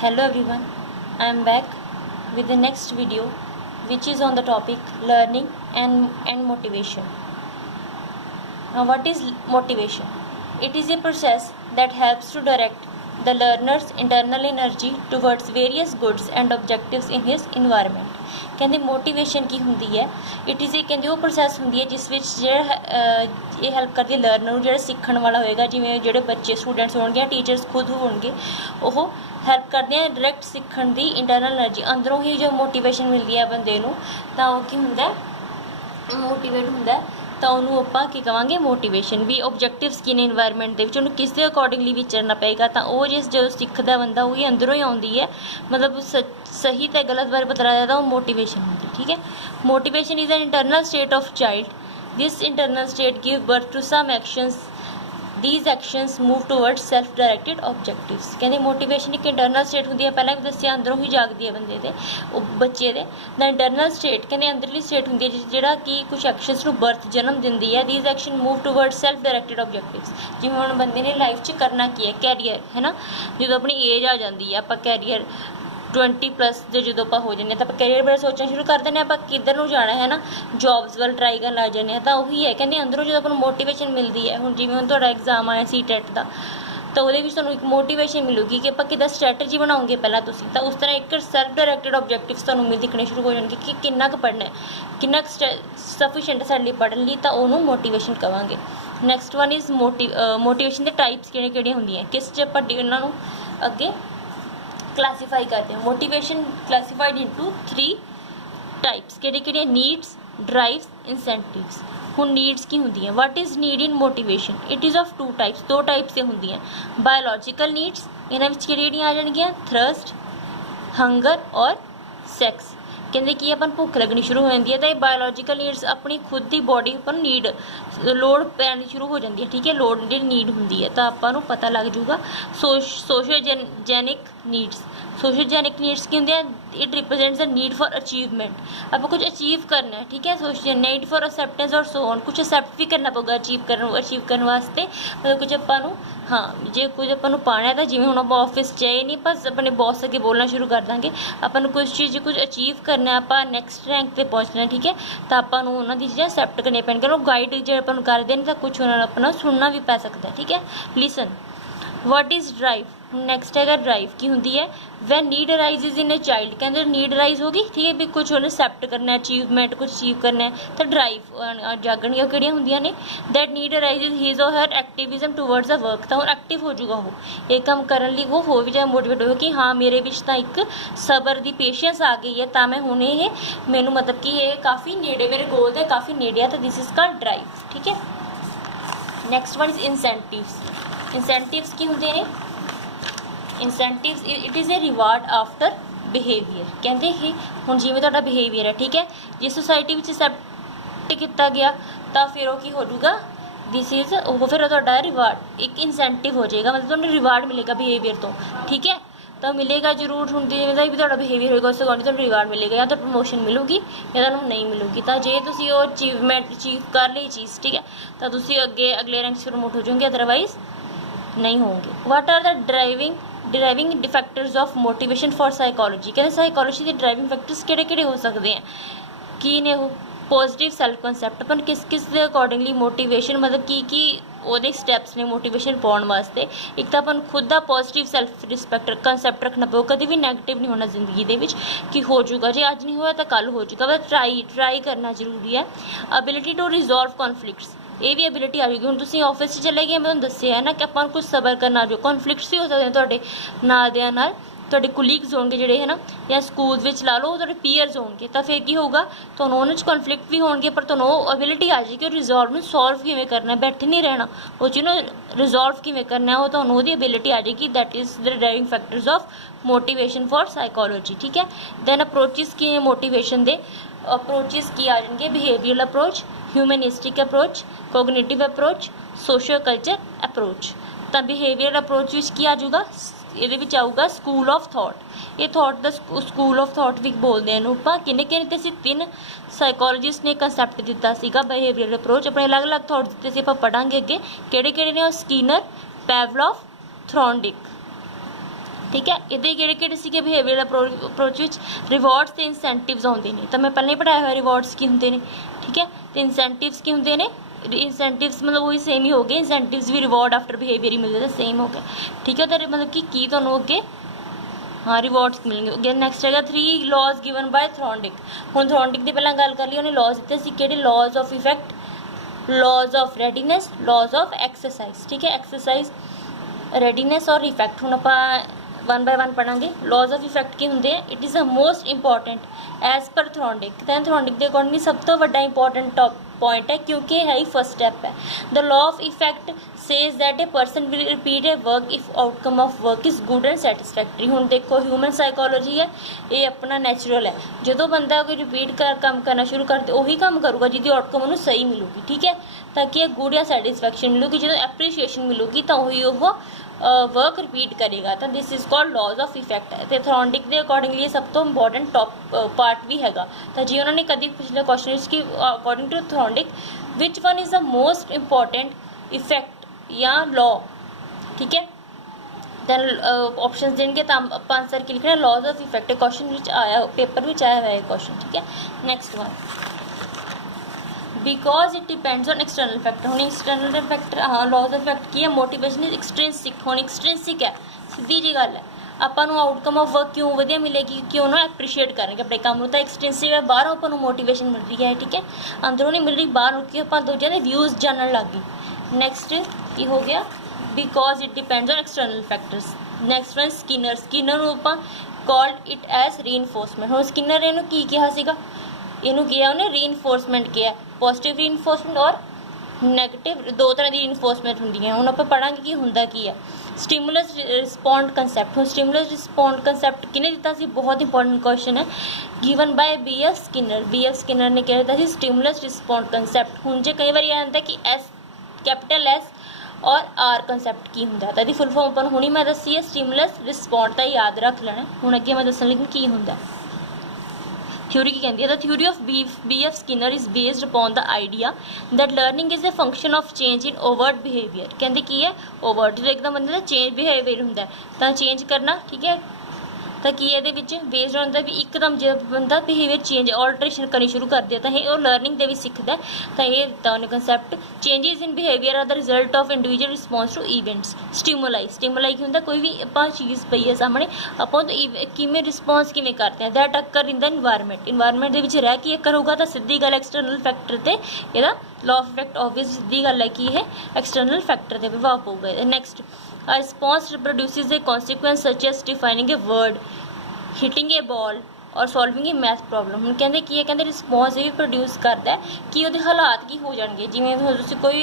Hello everyone, I am back with the next video which is on the topic learning and motivation. Now what is motivation? It is a process that helps to direct the learner's internal energy towards various goods and objectives in his environment. ਕਹਿੰਦੇ motivation ਕੀ ਹੁੰਦੀ ਹੈ? It is ਕਹਿੰਦੇ ਉਹ process ਹੁੰਦੀ ਹੈ ਜਿਸ ਵਿੱਚ ਜਿਹੜਾ ਇਹ ਹੈਲਪ ਕਰਦੀ ਹੈ ਲਰਨਰ ਨੂੰ, ਜਿਹੜਾ ਸਿੱਖਣ ਵਾਲਾ ਹੋਏਗਾ, ਜਿਵੇਂ ਜਿਹੜੇ ਬੱਚੇ ਸਟੂਡੈਂਟਸ ਹੋਣਗੇ ਜਾਂ ਟੀਚਰਸ ਖੁਦ ਹੋਣਗੇ, ਉਹ ਹੈਲਪ ਕਰਦੇ ਆ ਡਾਇਰੈਕਟ ਸਿੱਖਣ ਦੀ ਇੰਟਰਨਲ એનર્ਜੀ ਅੰਦਰੋਂ ਹੀ ਜੋ ਮੋਟੀਵੇਸ਼ਨ ਮਿਲਦੀ ਹੈ ਬੰਦੇ ਨੂੰ, ਤਾਂ ਉਹ ਕੀ ਹੁੰਦਾ, ਮੋਟੀਵੇਟ ਹੁੰਦਾ, ਤਾਂ ਉਹਨੂੰ ਆਪਾਂ ਕੀ ਕਹਾਂਗੇ ਮੋਟੀਵੇਸ਼ਨ। ਵੀ ਓਬਜੈਕਟਿਵਸ ਕੀ ਨੇ ਇਨਵਾਇਰਮੈਂਟ ਦੇ ਵਿੱਚ, ਉਹਨੂੰ ਕਿਸ ਦੇ ਅਕੋਰਡਿੰਗਲੀ ਵਿਚਰਨਾ ਪਏਗਾ, ਤਾਂ ਉਹ ਜਿਸ ਜਦੋਂ ਸਿੱਖਦਾ ਬੰਦਾ ਉਹੀ ਅੰਦਰੋਂ ਹੀ ਆਉਂਦੀ ਹੈ, ਮਤਲਬ ਸਹੀ ਅਤੇ ਗਲਤ ਬਾਰੇ ਪਤਾ ਲੱਗਦਾ, ਉਹ ਮੋਟੀਵੇਸ਼ਨ ਹੁੰਦੀ। ਠੀਕ ਹੈ, motivation is an internal state of child. This internal state give birth to some actions. these actions move towards self directed objectives। ਕਹਿੰਦੇ ਮੋਟੀਵੇਸ਼ਨ ਇੱਕ ਇੰਟਰਨਲ ਸਟੇਟ ਹੁੰਦੀ ਹੈ, ਪਹਿਲਾਂ ਵੀ ਦੱਸਿਆ, ਅੰਦਰੋਂ ਹੀ ਜਾਗਦੀ ਹੈ ਬੰਦੇ ਦੇ, ਉਹ ਬੱਚੇ ਦੇ। ਦਾ ਇੰਟਰਨਲ ਸਟੇਟ ਕਹਿੰਦੇ ਅੰਦਰਲੀ ਸਟੇਟ ਹੁੰਦੀ ਹੈ ਜਿਹੜਾ ਕਿ ਕੁਛ ਐਕਸ਼ਨਸ ਨੂੰ ਬਰਥ ਜਨਮ ਦਿੰਦੀ ਹੈ। these action move towards self directed objectives। ਜਿਵੇਂ ਹੁਣ ਬੰਦੇ ਨੇ ਲਾਈਫ 'ਚ ਕਰਨਾ ਕੀ ਹੈ, ਕੈਰੀਅਰ ਹੈ ਨਾ, ਜਦੋਂ ਆਪਣੀ ਏਜ ਆ ਜਾਂਦੀ ਹੈ, ਆਪਾਂ ਕੈਰੀਅਰ 20+ ਦੇ ਜਦੋਂ ਆਪਾਂ ਹੋ ਜਾਂਦੇ ਹਾਂ ਤਾਂ ਆਪਾਂ ਕੈਰੀਅਰ ਬਾਰੇ ਸੋਚਣਾ ਸ਼ੁਰੂ ਕਰ ਦਿੰਦੇ ਹਾਂ, ਆਪਾਂ ਕਿੱਧਰ ਨੂੰ ਜਾਣਾ ਹੈ ਨਾ, ਜੋਬਸ ਵੱਲ ਟਰਾਈ ਕਰਨ ਲੱਗ ਜਾਂਦੇ ਹਾਂ। ਤਾਂ ਉਹੀ ਹੈ, ਕਹਿੰਦੇ ਅੰਦਰੋਂ ਜਦੋਂ ਆਪਾਂ ਨੂੰ ਮੋਟੀਵੇਸ਼ਨ ਮਿਲਦੀ ਹੈ, ਹੁਣ ਜਿਵੇਂ ਹੁਣ ਤੁਹਾਡਾ ਐਗਜ਼ਾਮ ਆਇਆ ਸੀ ਟੈਟ ਦਾ, ਤਾਂ ਉਹਦੇ ਵਿੱਚ ਤੁਹਾਨੂੰ ਇੱਕ ਮੋਟੀਵੇਸ਼ਨ ਮਿਲੂਗੀ ਕਿ ਆਪਾਂ ਕਿੱਦਾਂ ਸਟ੍ਰੈਟਜੀ ਬਣਾਉਂਗੇ ਪਹਿਲਾਂ ਤੁਸੀਂ, ਤਾਂ ਉਸ ਤਰ੍ਹਾਂ ਇੱਕ ਸੈਲਫ ਡਾਇਰੈਕਟਡ ਆਬਜੈਕਟਿਵਸ ਤੁਹਾਨੂੰ ਦਿਖਣੇ ਸ਼ੁਰੂ ਹੋ ਜਾਣਗੇ ਕਿ ਕਿੰਨਾ ਕੁ ਪੜ੍ਹਨਾ ਹੈ, ਕਿੰਨਾ ਕੁ ਸਫੀਸ਼ੀਐਂਟ ਸਾਡੇ ਲਈ ਪੜ੍ਹਨ ਲਈ, ਤਾਂ ਉਹਨੂੰ ਮੋਟੀਵੇਸ਼ਨ ਕਹਾਂਗੇ। ਨੈਕਸਟ ਵਨ ਇਜ਼ ਮੋਟੀਵੇਸ਼ਨ ਦੇ ਟਾਈਪਸ ਕਿਹੜੀਆਂ ਹੁੰਦੀਆਂ, ਕਿਸ 'ਚ ਆਪਾਂ ਉਹਨਾਂ ਨੂੰ ਅੱਗੇ क्लासीफाई करते हैं। Motivation classified into 3 types. ਕਿਹੜੀਆਂ ਨੀड्स, ड्राइव्स, इंसेंटिव्स। ਹੁਣ ਨੀड्स ਕੀ ਹੁੰਦੀਆਂ, what is need in motivation? It is of 2 types, 2 types ਦੀਆਂ ਹੁੰਦੀਆਂ। बायोलॉजिकल नीड्स, ਇਹਨਾਂ ਵਿੱਚ ਕਿਹੜੀਆਂ ਆ ਜਾਣਗੀਆਂ, ਥਰਸਟ, ਹੰਗਰ ਔਰ ਸੈਕਸ। ਕਹਿੰਦੇ ਕਿ ਆਪਾਂ ਨੂੰ ਭੁੱਖ ਲੱਗਣੀ ਸ਼ੁਰੂ ਹੋ ਜਾਂਦੀ ਹੈ, ਤਾਂ ਇਹ ਬਾਇਓਲੋਜੀਕਲ ਨੀਡਸ ਆਪਣੀ ਖੁਦ ਦੀ ਬੋਡੀ ਉੱਪਰ ਲੋੜ ਪੈਣੀ ਸ਼ੁਰੂ ਹੋ ਜਾਂਦੀ ਹੈ। ਠੀਕ ਹੈ, ਲੋੜ ਜਿਹੜੀ ਨੀਡ ਹੁੰਦੀ ਹੈ, ਤਾਂ ਆਪਾਂ ਨੂੰ ਪਤਾ ਲੱਗ ਜੂਗਾ। ਸੋਸ਼ੋਜੈਨਿਕ ਨੀਡਸ, ਸੋਸ਼ੋਜੈਨਿਕ ਨੀਡਸ ਕੀ ਹੁੰਦੇ ਆ, it represents the need for achievement. ਆਪਾਂ ਕੁਝ ਅਚੀਵ ਕਰਨਾ ਹੈ, ਠੀਕ ਹੈ, ਨੀਡ ਫॉर ਅਸੈਪਟੈਂਸ ਔਰ ਸੋ ਔਨ, ਕੁਝ ਅਸੈਪਟ ਵੀ ਕਰਨਾ ਪਊਗਾ ਅਚੀਵ ਕਰਨ ਵਾਸਤੇ, ਮਤਲਬ ਕੁਝ ਆਪਾਂ ਨੂੰ, ਹਾਂ ਜੇ ਕੁਝ ਆਪਾਂ ਨੂੰ ਪਾਉਣਾ ਤਾਂ ਜਿਵੇਂ ਹੁਣ ਆਪਾਂ ਆਫਿਸ 'ਚ ਇਹ ਨਹੀਂ ਬਸ ਆਪਣੇ ਬੌਸ ਅੱਗੇ ਬੋਲਣਾ ਸ਼ੁਰੂ ਕਰ ਦਾਂਗੇ, ਆਪਾਂ ਨੂੰ ਕੁਝ ਚੀਜ਼ ਕੁਝ ਅਚੀਵ ਕਰਨਾ, ਆਪਾਂ ਨੈਕਸਟ ਰੈਂਕ 'ਤੇ ਪਹੁੰਚਣਾ, ਠੀਕ ਹੈ, ਤਾਂ ਆਪਾਂ ਨੂੰ ਉਹਨਾਂ ਦੀ ਚੀਜ਼ਾਂ ਅਸੈਪਟ ਕਰਨੀਆਂ ਪੈਣਗੀਆਂ। ਉਹ ਗਾਈਡ ਜੇ ਆਪਾਂ ਨੂੰ ਕਰਦੇ ਨੇ ਤਾਂ ਕੁਝ ਉਹਨਾਂ ਨੂੰ ਆਪਣਾ ਸੁਣਨਾ ਵੀ ਪੈ ਸਕਦਾ, ਠੀਕ ਹੈ। Listen, what is drive? Next ਹੈਗਾ ਡਰਾਈਵ ਕੀ ਹੁੰਦੀ ਹੈ, when need arises in a child. ਕਹਿੰਦੇ ਨੀਡ ਅਰਾਈਜ਼ ਹੋ ਗਈ, ਠੀਕ ਹੈ, ਵੀ ਕੁਝ ਉਹਨੇ ਅਸੈਪਟ ਕਰਨਾ, ਅਚੀਵਮੈਂਟ ਕੁਝ ਅਚੀਵ ਕਰਨਾ, ਤਾਂ ਡਰਾਈਵ ਜਾਗਣਗੀਆਂ ਕਿਹੜੀਆਂ ਹੁੰਦੀਆਂ ਨੇ, ਦੈਟ ਨੀਡ ਅਰਾਈਜ਼ਿਜ਼ ਹੀਜ਼ ਔਰ ਹਰ ਐਕਟਿਵਿਜ਼ਮ ਟੂਵਰਡਸ ਅ ਵਰਕ। ਤਾਂ ਹੁਣ ਐਕਟਿਵ ਹੋ ਜਾਊਗਾ ਉਹ ਇਹ ਕੰਮ ਕਰਨ ਲਈ, ਉਹ ਹੋ ਵੀ ਜਾਏ ਮੋਟੀਵੇਟ ਹੋਵੇ ਕਿ ਹਾਂ ਮੇਰੇ ਵਿੱਚ ਤਾਂ ਇੱਕ ਸਬਰ ਦੀ ਪੇਸ਼ੈਂਸ ਆ ਗਈ ਹੈ, ਤਾਂ ਮੈਂ ਹੁਣ ਇਹ ਮੈਨੂੰ ਮਤਲਬ ਕਿ ਇਹ ਕਾਫੀ ਨੇੜੇ, ਮੇਰੇ ਗੋਲ ਦੇ ਕਾਫੀ ਨੇੜੇ ਆ, ਤਾਂ ਦਿਸ ਇਜ਼ ਕਾਲਡ ਡਰਾਈਵ, ਠੀਕ ਹੈ। Next one is incentives. Incentives ਕੀ ਹੁੰਦੇ ਨੇ, incentives it is a reward after behaviour. ਕਹਿੰਦੇ ਇਹ ਹੁਣ ਜਿਵੇਂ ਤੁਹਾਡਾ ਬਿਹੇਵੀਅਰ ਹੈ, ਠੀਕ ਹੈ, ਜੇ ਸੁਸਾਇਟੀ ਵਿੱਚ ਅਸੈਪਟ ਕੀਤਾ ਗਿਆ ਤਾਂ ਫਿਰ ਉਹ ਕੀ ਹੋ ਜਾਊਗਾ, ਦਿਸ ਇਜ਼ ਉਹ ਫਿਰ ਤੁਹਾਡਾ ਰਿਵਾਰਡ ਇੱਕ ਇਨਸੈਂਟਿਵ ਹੋ ਜਾਏਗਾ, ਮਤਲਬ ਤੁਹਾਨੂੰ ਰਿਵਾਰਡ ਮਿਲੇਗਾ ਬਿਹੇਵੀਅਰ ਤੋਂ, ਠੀਕ ਹੈ, ਤਾਂ ਮਿਲੇਗਾ ਜ਼ਰੂਰ। ਹੁਣ ਜਿਵੇਂ ਦਾ ਵੀ ਤੁਹਾਡਾ ਬਿਹੇਵੀਅਰ ਹੋਏਗਾ ਉਸ ਅਕੋਰਡਿੰਗ ਤੁਹਾਨੂੰ ਰਿਵਾਰਡ ਮਿਲੇਗਾ, ਜਾਂ ਤਾਂ ਪ੍ਰਮੋਸ਼ਨ ਮਿਲੂਗੀ ਜਾਂ ਤੁਹਾਨੂੰ ਨਹੀਂ ਮਿਲੂਗੀ। ਤਾਂ ਜੇ ਤੁਸੀਂ ਉਹ ਅਚੀਵ ਕਰ ਲਈ ਚੀਜ਼, ਠੀਕ ਹੈ, ਤਾਂ ਤੁਸੀਂ ਅਗਲੇ ਰੈਂਕ 'ਚ ਪ੍ਰਮੋਟ ਹੋ ਜਾਓਗੇ, ਅਦਰਵਾਈਜ਼ ਨਹੀਂ ਹੋਣਗੇ। What are the driving factors of motivation for psychology. ਕਹਿੰਦੇ ਸਾਈਕੋਲੋਜੀ ਦੇ ਡਰਾਈਵਿੰਗ ਫੈਕਟਰਸ ਕਿਹੜੇ ਹੋ ਸਕਦੇ ਆ, ਕੀ ਨੇ ਉਹ, ਪੋਜ਼ੀਟਿਵ ਸੈਲਫ ਕੰਸੈਪਟ, ਆਪਾਂ ਕਿਸ ਦੇ ਅਕੋਰਡਿੰਗਲੀ ਮੋਟੀਵੇਸ਼ਨ, ਮਤਲਬ ਕੀ ਉਹਦੇ ਸਟੈਪਸ ਨੇ ਮੋਟੀਵੇਸ਼ਨ ਪਾਉਣ ਵਾਸਤੇ। ਇੱਕ ਤਾਂ ਆਪਾਂ ਨੂੰ ਖੁਦ ਦਾ ਪੋਜ਼ੀਟਿਵ ਸੈਲਫ ਰਿਸਪੈਕਟ ਕੰਸੈਪਟ ਰੱਖਣਾ ਪਊ, ਕਦੇ ਵੀ ਨੈਗੇਟਿਵ ਨਹੀਂ ਹੋਣਾ ਜ਼ਿੰਦਗੀ ਦੇ ਵਿੱਚ ਕਿ ਹੋ ਜਾਊਗਾ, ਜੇ ਅੱਜ ਨਹੀਂ ਹੋਇਆ ਤਾਂ ਕੱਲ੍ਹ ਹੋ ਜਾਊਗਾ, ਬਸ ਟਰਾਈ ਕਰਨਾ ਜ਼ਰੂਰੀ ਹੈ। ਅਬਿਲਿਟੀ ਟੂ ਰਿਜ਼ੋਲਵ ਕੌਨਫਲਿਕਟਸ, ਇਹ ਵੀ ਐਬਿਲਿਟੀ ਆ ਜਾਊਗੀ। ਹੁਣ ਤੁਸੀਂ ਆਫਿਸ 'ਚ ਚਲੇ ਗਏ, ਮੈਂ ਤੁਹਾਨੂੰ ਦੱਸਿਆ ਹੈ ਨਾ ਕਿ ਆਪਾਂ ਨੂੰ ਕੁਝ ਸਬਰ ਕਰਨਾ ਜੋ ਕੌਨਫਲਿਕਟਸ ਵੀ ਹੋ ਸਕਦੇ ਨੇ ਤੁਹਾਡੇ ਨਾਲ ਦਿਆਂ ਨਾਲ, ਤੁਹਾਡੇ ਕੁਲੀਗਸ ਹੋਣਗੇ ਜਿਹੜੇ ਹੈ ਨਾ, ਜਾਂ ਸਕੂਲ ਵਿੱਚ ਲਾ ਲਓ ਤੁਹਾਡੇ ਪੀਅਰਸ ਹੋਣਗੇ, ਤਾਂ ਫਿਰ ਕੀ ਹੋਊਗਾ, ਤੁਹਾਨੂੰ ਉਹਨਾਂ 'ਚ ਕੌਨਫਲਿਕਟ ਵੀ ਹੋਣਗੇ, ਪਰ ਤੁਹਾਨੂੰ ਉਹ ਐਬਿਲਿਟੀ ਆ ਜਾਏਗੀ ਕਿ ਉਹ ਰਿਜ਼ੋਲਵ ਨੂੰ ਸੋਲਵ ਕਿਵੇਂ ਕਰਨਾ, ਬੈਠੇ ਨਹੀਂ ਰਹਿਣਾ, ਉਹ 'ਚ ਨੂੰ ਰਿਜ਼ੋਲਵ ਕਿਵੇਂ ਕਰਨਾ, ਉਹ ਤੁਹਾਨੂੰ ਉਹਦੀ ਐਬਿਲਿਟੀ ਆ ਜਾਏਗੀ। That is the driving factors of motivation for psychology, ਠੀਕ ਹੈ। ਦੈਨ ਅਪਰੋਚਿਸ ਕੀ ਹੈ ਮੋਟੀਵੇਸ਼ਨ ਦੇ, ਅਪਰੋਚਿਸ ਕੀ ਆ ਜਾਣਗੇ, behavioural approach, humanistic approach, cognitive approach, social culture approach. ਤਾਂ ਬਿਹੇਵੀਅਰਲ ਅਪਰੋਚ ਵਿੱਚ ਕੀ ਆ ਜਾਊਗਾ, ਇਹਦੇ ਵਿੱਚ ਆਊਗਾ ਸਕੂਲ ਆਫ ਥਾਟ। ਇਹ ਥਾਟ ਦਾ ਸਕੂਲ ਆਫ ਥਾਟ ਵੀ ਬੋਲਦੇ ਇਹਨੂੰ ਆਪਾਂ। ਕਿੰਨੇ ਤੇ ਅਸੀਂ 3 ਸਾਈਕੋਲੋਜਿਸਟ ਨੇ ਕੰਸੈਪਟ ਦਿੱਤਾ ਸੀਗਾ ਬਿਹੇਵੀਅਰਲ ਅਪਰੋਚ, ਆਪਣੇ ਅਲੱਗ-ਅਲੱਗ ਥਾਟ ਦਿੱਤੇ ਸੀ, ਆਪਾਂ ਪੜਾਂਗੇ ਅੱਗੇ ਕਿਹੜੇ ਨੇ ਉਹ, ਸਕੀਨਰ, ਪੈਵਲੋਵ, ਥ੍ਰੌਨਡਿਕ। ठीक है। ਇਹਦੇ ਕਿਹੜੇ ਸੀਗੇ ਬਿਹੇਵੀਅਰ ਅਪਰੋਚ ਵਿੱਚ ਰਿਵਾਰਡਸ ਤੇ ਇਨਸੈਂਟਿਵਸ ਆਉਂਦੇ ਨੇ, ਤਾਂ ਮੈਂ ਪਹਿਲਾਂ ਹੀ ਪੜਾਇਆ ਹੋਇਆ ਰਿਵਾਰਡਸ ਕੀ ਹੁੰਦੇ ਨੇ, ਠੀਕ ਹੈ। ਤੇ ਇਨਸੈਂਟਿਵਸ ਕੀ ਹੁੰਦੇ ਨੇ, ਇਨਸੈਂਟਿਵਸ मतलब वही सेम ही हो गए, इनसेंटिव्स भी रिवॉर्ड आफ्टर बिहेवियर ही मिलते सेम हो गया, ठीक है। तो मतलब कि की ਤੁਹਾਨੂੰ ਅੱਗੇ हाँ रिवॉर्ड्स मिलेंगे। अगे नैक्सट है 3 लॉज गिवन बाय थ्रॉन्डिक। हुण थ्रॉन्डिक की पहला गल कर ली, उन्हें लॉज दिते सी किहड़े, laws of effect, laws of readiness, laws of exercise, ठीक है। एक्सरसाइज, रेडीनेस और इफेक्ट हुण आपां वन बाय वन पढ़ांगे। लॉज ऑफ इफेक्ट की होंदे हैं, it is the most important as per Thorndike. Then थ्रॉन्डिक के अकॉर्डिंग सब तो वड्डा इंपॉर्टेंट टॉप पॉइंट है क्योंकि है ही फर्स्ट स्टैप है। The law of effect says that a person will repeat A work if outcome of work is good and satisfactory. हुण देखो ह्यूमन साइकोलॉजी है, ये अपना नैचुरल है। जो बंदा कोई रिपीट काम करना शुरू करते ਉਹੀ काम करूगा जिसकी आउटकम ਉਹਨੂੰ सही मिलूगी, ठीक है। ताकि गुड या सैटिस्फैक्शन मिलूगी, जो एप्रीशिएशन मिलूगी तो वही वो वर्क रिपीट करेगा। तो this is called laws of effect है। तो थ्रॉन्डिक के अकॉर्डिंगली ये सब तो इंपॉर्टेंट टॉप पार्ट भी हैगा। तो जी उन्होंने कभी पिछले क्वेश्चन की according to Thorndike which one is the most important effect या लॉ, ठीक है। दैन ऑप्शन देंगे तो आप आंसर के लिखना laws of effect. Question which आया पेपर में आया हुआ है क्वेश्चन, ठीक है। Next one, because it depends on external factor. हूँ एक्सटर्नल फैक्टर हाँ लॉज ऑफ इफेक्ट की है, मोटिवेशन इज एक्सट्रिंसिक। हूँ एक्सट्रिंसिक है, सीधी जी गल है। ਆਪਾਂ ਨੂੰ ਆਊਟਕਮ ਆਫ ਵਰਕ ਕਿਉਂ ਵਧੀਆ ਮਿਲੇਗੀ ਕਿ ਉਹਨੂੰ ਐਪਰੀਸ਼ੀਏਟ ਕਰਨਗੇ ਆਪਣੇ ਕੰਮ ਨੂੰ। ਤਾਂ ਐਕਸਟੈਂਸਿਵ ਹੈ, ਬਾਹਰੋਂ ਆਪਾਂ ਨੂੰ ਮੋਟੀਵੇਸ਼ਨ ਮਿਲ ਰਹੀ ਹੈ, ਠੀਕ ਹੈ। ਅੰਦਰੋਂ ਨਹੀਂ ਮਿਲ ਰਹੀ, ਬਾਹਰੋਂ ਕਿ ਆਪਾਂ ਦੂਜਿਆਂ ਦੇ ਵਿਊਜ਼ ਜਾਣਨ ਲੱਗ ਗਏ। ਨੈਕਸਟ ਕੀ ਹੋ ਗਿਆ, because it depends on external factors. Next one Skinner. Skinner ਨੂੰ ਆਪਾਂ ਕਾਲਡ ਇਟ ਐਜ਼ ਰੀਇਨਫੋਰਸਮੈਂਟ। ਹੁਣ ਸਕਿਨਰ ਇਹਨੂੰ ਕੀ ਕਿਹਾ ਸੀਗਾ, ਇਹਨੂੰ ਕਿਹਾ ਉਹਨੇ ਰੀਇਨਫੋਰਸਮੈਂਟ ਕਿਹਾ, ਪੋਜ਼ਿਟਿਵ ਰੀਇਨਫੋਰਸਮੈਂਟ ਔਰ ਨੈਗੇਟਿਵ। ਦੋ ਤਰ੍ਹਾਂ ਦੀ ਰੀਇਨਫੋਰਸਮੈਂਟ ਹੁੰਦੀਆਂ। ਹੁਣ ਆਪਾਂ ਪੜਾਂਗੇ ਕਿ ਹੁੰਦਾ ਕੀ ਹੈ। Stimulus respond concept. हूँ स्टिमुलस रिस्पॉन्ड कंसैप्ट किने दिता सी, बहुत इंपॉर्टेंट क्वेश्चन है, given by B.F. Skinner. B.F. Skinner ने क्या दिता सी स्टिमुलस रिस्पॉन्ड कंसैप्ट। हूँ जो कई बार आता है कि S कैपिटल S और R कंसैप्ट की होंगे, तो फुल फॉर्म अपन हुणी मैं दसी है, स्टिमुलस रिस्पॉन्ड का याद रख लेना। हूँ अगे मैं दसन लगी की होंगे। थ्योरी की कहती है, the theory of B.F. Skinner is based upon the idea that learning is a function of change in overt behaviour. कहते की है ओवर्ट, जो एकदम बंदे का चेंज बिहेवियर होंगे तो चेंज करना, ठीक है। तो की ये बेस्ड होंगे भी एकदम जो बंदा बिहेवियर चेंज ऑल्ट्रेशन करनी शुरू कर दिया तो ये और लर्निंग भी सीखता है। तो ये दिता उन्हें concept, changes in behaviour are the result of individual response to events. Stimuli, stimuli की होंगे कोई भी आप चीज़ पई है सामने आप किमें रिस्पॉन्स किमें करते हैं, that occur in the environment. Environment के विच रह के करूँगा तो सीधी गल एक्सटर्नल फैक्टर से यदा लॉ ऑफ इफेक्ट ऑब्वियस सीधी गल है कि यह एक्सटर्नल फैक्टर से प्रभाव पऊगा। Next, a response produces a consequence such as defining a word, hitting a ball और सॉल्विंग ए मैथ प्रॉब्लम। हम कहते की है, कहते रिस्पॉन्स ये भी प्रोड्यूस करता है कि वो हालात की हो जाएंगे। जिमें तुसीं कोई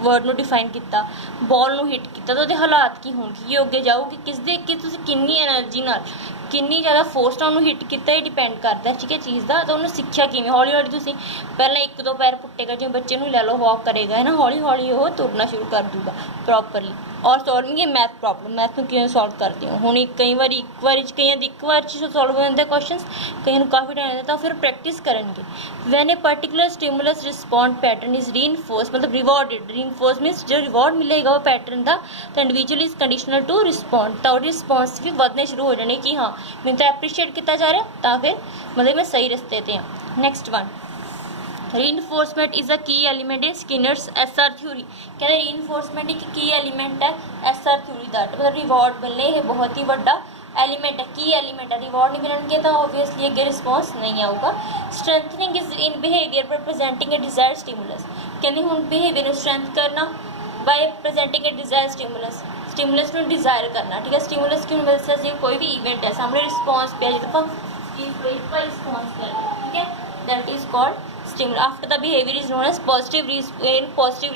वर्ड ਨੂੰ डिफाइन किया, बॉल ਨੂੰ हिट किया, तो वो हालात की होंगे, कि अगे जाऊगी किस दे कि तुसीं कितनी एनर्जी नाल कितनी ज़्यादा फोर्स ਨਾਲ ਉਹਨੂੰ हिट किया, ये डिपेंड करता है, ठीक है चीज़ का। तो उन्होंने सीखा किमें, हौली हौली तुसीं पहले एक दो पैर पुट्टेगा, जिवें बच्चे ਨੂੰ लै लो वॉक करेगा है ना, हौली हौली वो तुरना शुरू कर दूगा प्रॉपरली। और सॉल्विंग ए मैथ प्रॉब्लम, मैथ में किवें सॉल्व करते हो। हुण कई बार एक बार एक बार सॉल्व हो जाते क्वेश्चन, कई काफ़ी टाइम लगता, फिर प्रैक्टिस करेंगे। When a particular stimulus respond pattern is reinforce, मतलब रिवॉर्डेड। रीइनफोर्स मीनस जो रिवॉर्ड मिलेगा वो पैटर्न का, तो individual is conditional to respond. तो रिस्पॉन्स भी बढ़ने शुरू हो जाने कि हाँ मैंने तो एप्रीशिएट किया जा रहा, तो फिर मतलब मैं सही रस्ते पर हाँ। Next one, reinforcement is a की एलीमेंट इन स्किनर्स SR थ्योरी। कहते रीइनफोर्समेंट एक की एलीमेंट है SR थ्योरी का, मतलब रिवॉर्ड मिलने ये बहुत ही बड़ा एलीमेंट है, की एलीमेंट है। रिवॉर्ड नहीं मिलेंगे तो ऑब्वियसली अगे रिस्पॉन्स नहीं आऊगा। स्ट्रेंथनिंग इज इन बिहेवियर पर प्रेजेंटिंग ए डिजायर स्टिमुलस। कहते हूँ बिहेवियर को स्ट्रेंथ करना बाय प्रेजेंटिंग ए डिजायर स्टिमुलस, स्टिमुलस को डिजायर करना, ठीक है। स्टिमुलस की वजह से कोई भी इवेंट है सामने रिस्पॉन्स पे जो आप रिस्पॉन्स कर, ठीक है, that is called stimulus. After the behaviour is known as positive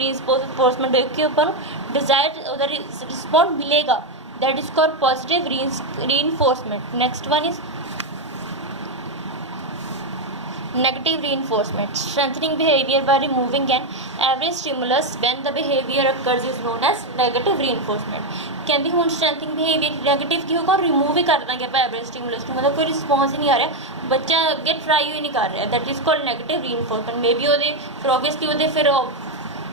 reinforcement. के ऊपर डिजायर उधर रिस्पॉन्ड मिलेगा, that is called positive reinforcement. Next one is negative reinforcement, strengthening behavior by removing an average stimulus when the behavior occurs is known as negative reinforcement। कहते हूँ strengthening behaviour negative की होगा, remove ही कर देंगे आप average stimulus को, मतलब कोई रिस्पॉन्स ही नहीं आ रहा, बच्चा अगे ट्राई ही नहीं कर रहा, that is called negative reinforcement. May be वो फिर ऑब्वियसली वो फिर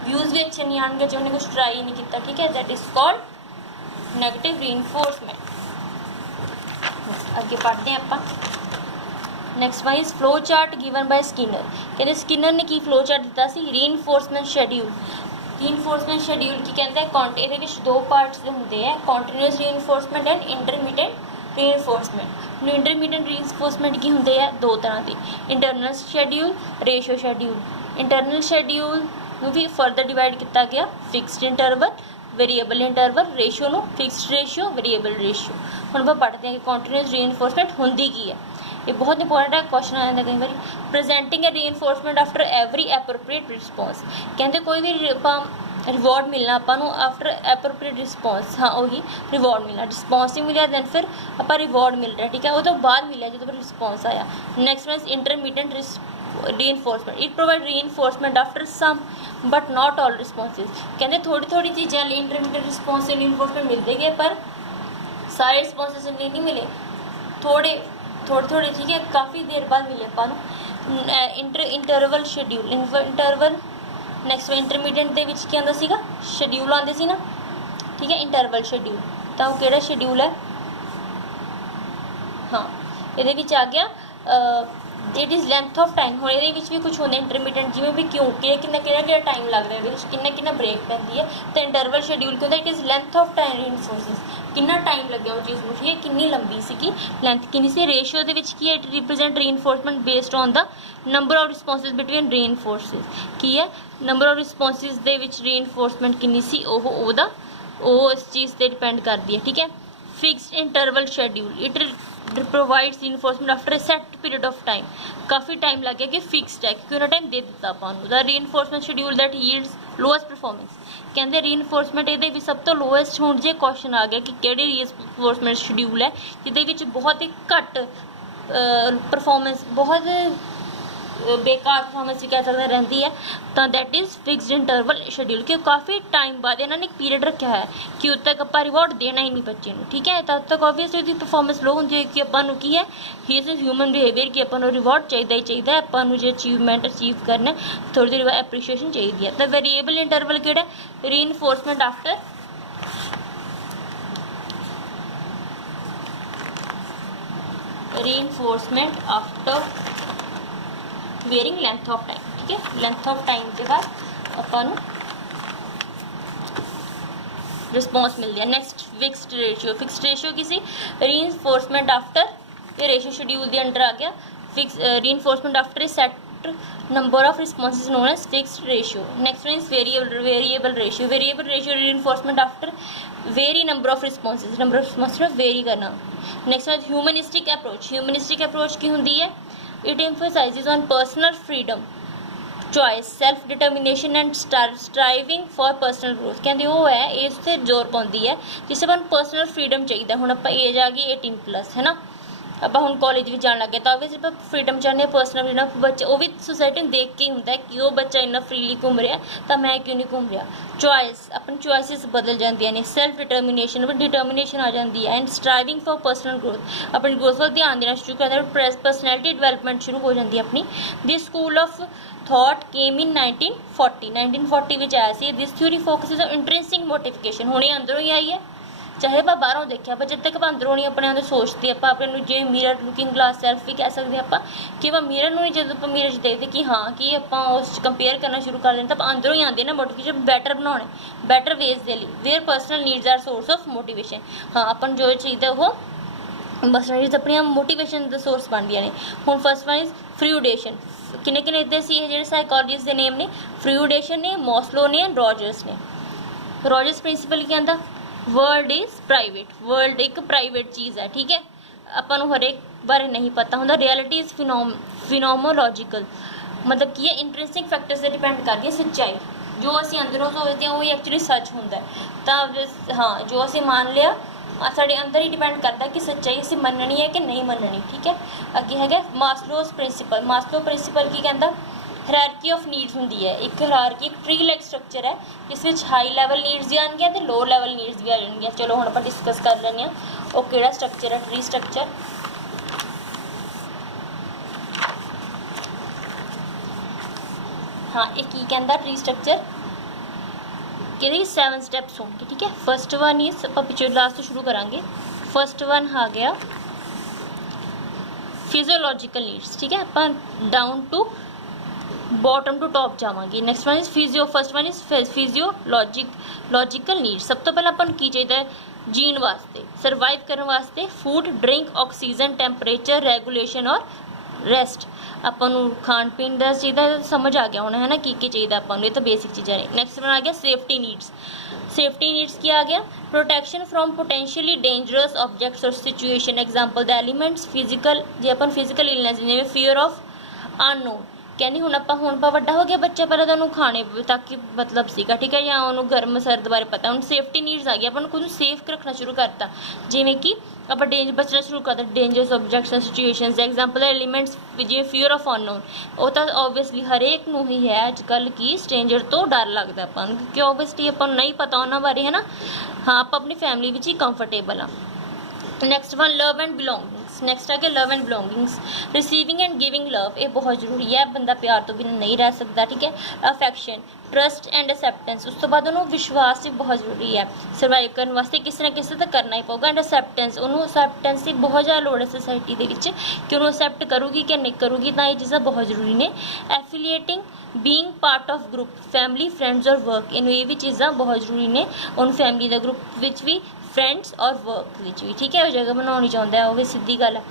व्यूज़ भी अच्छे नहीं आएंगे जो उन्हें कुछ ट्राई ही नहीं किया, ठीक है, that is called negative reinforcement. अगे पढ़ते हैं आप। Next one is flow chart given by Skinner. कहते स्किनर ने की फ्लो चार्ट दिता सी रीइनफोर्समेंट शेड्यूल। रीइनफोर्समेंट शेड्यूल की कहते हैं ये दो पार्ट्स होंगे है, continuous reinforcement and intermediate reinforcement. Intermediate reinforcement की होंगे है दो तरह के, internal schedule, ratio schedule. Internal schedule भी फर्दर डिवाइड किया गया fixed interval, variable interval, ratio no fixed ratio, variable ratio. हम आप पढ़ते हैं कि कॉन्टीन्यूअस रीइनफोर्समेंट होंगी की है, ये बहुत इंपॉर्टेंट है, क्वेश्चन आ जाता है कई बार। प्रेजेंटिंग ए reinforcement after every appropriate response. कहते कोई भी रिवॉर्ड मिलना आपको आफ्टर एप्रोप्रिएट रिस्पॉन्स, हाँ वही रिवॉर्ड मिलना, रिस्पॉन्स नहीं मिला दैन फिर आप रिवॉर्ड मिल रहा है, ठीक है, वो तो बाद मिला जो रिस्पॉन्स आया। Next one intermediate reinforcement. It provide reinforcement after some but not all responses. कहते थोड़ी थोड़ी चीज़ें इंटरमीडिएट रिस्पॉन्स से रीइनफोर्समेंट मिलते गए पर सारे रिस्पॉन्सिज नहीं मिले, थोड़े थोड़े, ठीक है, काफ़ी देर बाद मिले अपन। Interval schedule, interval. Next intermediate के विच की आंदा सीगा शेड्यूल आते सी ना, ठीक है, इंटरवल शेड्यूल। तो वो किहड़ा शेड्यूल है, हाँ ये आ गया it is length of time. हम ये भी कुछ होंगे इंटरमीडिएट जिमें भी क्यों कि टाइम लग रहा है कि ब्रेक पैंती है, तो इंटरवल शेड्यूल क्यों it is length of time reinforces, कितना टाइम लग्या वो चीज़ में, ठीक है, कितनी लंबी सी लेंथ कितनी सी। रेशियो की है it represent reinforcement based on the number of responses between reinforces. की है नंबर ऑफ रिस्पॉन्सिज दे विच रीइनफोर्समेंट कितनी सी वो इस चीज़ से डिपेंड करती है, ठीक है। Fixed interval schedule it provides reinforcement after a set period of time. काफ़ी टाइम लग गया कि फिक्सड है क्योंकि उन्हें टाइम दे दिता अपन। The reinforcement schedule that yields lowest performance. कहते रीइनफोर्समेंट ये सब तो लोएस्ट हूँ जो क्वेश्चन आ गया कि किहड़े रीइनफोर्समेंट शेड्यूल है जिहदे बहुत ही घट परफॉर्मेंस, बहुत बेकार परफॉर्मेंस कह सकते रहती है, तो that is fixed interval schedule. कि काफ़ी टाइम बाद इन्होंने एक पीरियड रखा है कि उद तक आप रिवॉर्ड देना ही नहीं बच्चे को, ठीक है, तब तक ऑब्वियसली उसकी परफॉर्मेंस लो होंगी कि अपन की है ही इज़ ह्यूमन बिहेवियर कि अपन रिवॉर्ड चाहिए ही चाहिए, अपन जो अचीवमेंट अचीव करना थोड़ी देर बाद एप्रीशिएशन चाहिए। तो वेरीएबल इंटरवल किहड़ा reinforcement after varying length of time, ठीक है, लेंथ ऑफ टाइम के बाद अपन रिस्पॉन्स मिल गया। Next fixed ratio. Fixed ratio किसी रीइनफोर्समेंट आफ्टर ये रेशियो शेड्यूल के अंडर आ गया। Fix reinforcement after a set number of responses known as fixed ratio. Next one is variable ratio. Variable ratio reinforcement after vary number of responses, number of responses vary करना। Next one humanistic approach. Humanistic approach की होंगी है it emphasizes on personal freedom, choice, self determination and striving for personal growth। कहते वो है इस से जोर पाती है जिससे अपन पर्सनल फ्रीडम चाहिए। हुण आप एज आ गई 18+ है ना, आप हम कॉलेज भी जान लगे तो ऑब्वियसली आप फ्रीडम चाहते हैं, पर्सनल फ्रीडम। बच्चे वो भी सोसाइटी में देख के ही होंगे कि वो बच्चा इन्ना फ्रीली घूम रहा तो मैं क्यों नहीं घूम रहा। चॉइस अपन चॉइसिस बदल जाती ने, सैल्फ डिटर्मिनेशन अपन डिटर्मिनेशन आ जाती है, and striving for personal growth अपनी ग्रोथ पर ध्यान देना शुरू कर देना, पर्सनैलिटी डिवेलपमेंट शुरू हो जाती है अपनी। This school of thought came in 1940 में आया सी। This theory focuses on intrinsic motivation. हुणे अंदरों ही आई है, चाहे आप बाहरों देखा पर जब तक आप अंदरों नहीं अपने अंदर सोचते आप अपने जो मिरर लुकिंग ग्लास सैल्फ भी कह सकते हैं आप कि आप मिरर नहीं, जो आप मिरर देखते कि हाँ कि आप उस कंपेयर करना शुरू कर दें तो अंदरों ही आते ना मोटिवेशन बेटर बनाने, बेटर वेज के लिए where personal needs are source of motivation. हाँ अपन जो चाहिए वो पर्सनल नीड्स अपनी मोटिवेशन का सोर्स बनदियां ने। हुण फर्स्ट वन इज फ्रूडेशन। किन्ने किन्ने इतने सी जो साइकोलॉजिस्ट के नेम ने फ्रूडेशन ने, मॉस्लो ने, रॉजर्स ने। रॉजर्स प्रिंसिपल क्या आंदा वर्ल्ड इज़ प्राइवेट। वर्ल्ड एक प्राइवेट चीज़ है, ठीक है, अपन हर एक बारे नहीं पता होंगे। रियलिटी इज़ फिनोमोलॉजिकल, मतलब कि इंट्रेंसिक फैक्टर से डिपेंड करती है सच्चाई। जो असी अंदरों सोचते हैं वो एक्चुअली सच होंगे। तो हाँ जो असी मान लिया साढ़े अंदर ही डिपेंड करता है कि सच्चाई असी मननी है कि नहीं मननी, ठीक है। अगे है मास्लोस प्रिंसिपल। मास्लो प्रिंसिपल की कहता हायरार्की ऑफ नीड्स होंगी है, एक हायरार्की एक ट्री लाइक स्ट्रक्चर है जिस हाई लैवल नीड्स भी आएंगे तो लो लैवल नीड्स भी आ जाएंगे। चलो हम आप डिस्कस कर लें वो किहड़ा स्ट्रक्चर है ट्री स्ट्रक्चर। हाँ एक की कहता ट्री स्ट्रक्चर कि 7 स्टैप्स होंगे, ठीक है। फर्स्ट वन इज आप पिछले लास्ट तो शुरू करांगे। फर्स्ट वन आ गया फिजियोलॉजिकल नीड्स, ठीक है, ਆਪਾਂ down to bottom to top जावांगे। Next one is first one is physiological needs. सब तो पहले अपन की चाहिए जीण वास्ते, सर्वाइव करने वास्ते food, drink, oxygen, temperature regulation और रेस्ट। ਆਪਾਂ ਨੂੰ ਖਾਣ ਪੀਣ ਦਾ ਚਾਹੀਦਾ, ਸਮਝ ਆ ਗਿਆ ਹੋਣਾ ਹੈ ਨਾ ਕੀ ਚਾਹੀਦਾ ਆਪਾਂ ਨੂੰ, ਇਹ ਤਾਂ ਬੇਸਿਕ ਚੀਜ਼ਾਂ ਨੇ। ਨੈਕਸਟ वन आ गया सेफ्टी नीड्स। सेफ्टी नीड्स क्या आ गया, protection from potentially dangerous objects और situation. Example the elements physical, जे अपन फिजिकल इलनेस जिवें फियर ऑफ अननोन, ਕਹਿੰਦੀ ਹੁਣ ਆਪਾਂ ਵੱਡਾ ਹੋ ਗਿਆ ਬੱਚਾ, ਪਹਿਲਾਂ ਤਾਂ ਉਹਨੂੰ ਖਾਣੇ ਤੱਕ ਹੀ ਮਤਲਬ ਸੀਗਾ, ਠੀਕ ਹੈ, ਜਾਂ ਉਹਨੂੰ ਗਰਮ ਸਰਦ ਬਾਰੇ ਪਤਾ। ਹੁਣ ਸੇਫਟੀ ਨੀਡਸ ਆ ਗਈ, ਆਪਾਂ ਨੂੰ ਖੁਦ ਨੂੰ ਸੇਫ ਰੱਖਣਾ ਸ਼ੁਰੂ ਕਰਤਾ, ਜਿਵੇਂ ਕਿ ਆਪਾਂ ਬਚਣਾ ਸ਼ੁਰੂ ਕਰਤਾ dangerous objects and situations. Example elements ਜਿਵੇਂ ਫਿਅਰ ਆਫ ਅਨਨੋਨ, ਉਹ ਤਾਂ ਓਬਵੀਅਸਲੀ ਹਰੇਕ ਨੂੰ ਹੀ ਹੈ ਅੱਜ ਕੱਲ੍ਹ ਕਿ ਸਟ੍ਰੇਂਜਰ ਤੋਂ ਡਰ ਲੱਗਦਾ ਆਪਾਂ ਨੂੰ, ਕਿਉਂਕਿ ਓਬਵੀਅਸਲੀ ਆਪਾਂ ਨੂੰ ਨਹੀਂ ਪਤਾ ਉਹਨਾਂ ਬਾਰੇ, ਹੈ ਨਾ। ਹਾਂ, ਆਪਾਂ ਆਪਣੀ ਫੈਮਿਲੀ ਵਿੱਚ ਹੀ ਕੰਫਰਟੇਬਲ ਆ। Next one love and belongings. Next आ गया love and belongings. Receiving and giving love, ये बहुत जरूरी है, बंदा प्यार तो बिना नहीं रह सकता, ठीक है। अफेक्शन, ट्रस्ट एंड एक्सेप्टेंस, उस तो बाद उन्होंने विश्वास भी बहुत जरूरी है, सर्वाइव करने वास्ते किसी ना किसी तो करना ही पऊगा। एंड एक्सेप्टेंस, उन्होंने एक्सेप्टेंस की बहुत ज़्यादा लोड़ है सोसाइटी के विच कि उन्होंने एक्सेप्ट करूगी कि नहीं करूगी, तो ये चीज़ां बहुत जरूरी ने। Affiliating, being part of group, family, friends और वर्क, इन्होंने ये भी चीज़ां बहुत जरूरी ने। उन फैमिली का ग्रुप विच भी, फ्रेंड्स और वर्क विच भी, ठीक है, वो जगह बनानी चाहता है, वो भी सीधी गल है।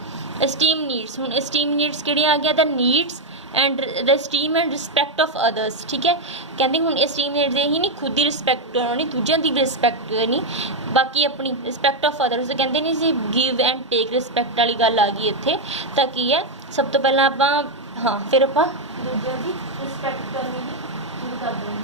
एस्टीम नीड्स, हुण एस्टीम नीड्स किहड़ी आ गया, the needs and the esteem and respect of others, ठीक है। कहते हुण एस्टीम नीड्स यही नहीं खुद की रिस्पैक्ट करनी, दूजियां की भी रिस्पैक्ट करनी, बाकी अपनी रिस्पैक्ट ऑफ अदर्स कहते नहीं सी, गिव एंड टेक रिस्पैक्ट वाली गल आ गई इत्थे। तां की है, सब तो पहला आपां हाँ फिर आपां दूजियां की रिस्पैक्ट करनी शुरू कर देंगे,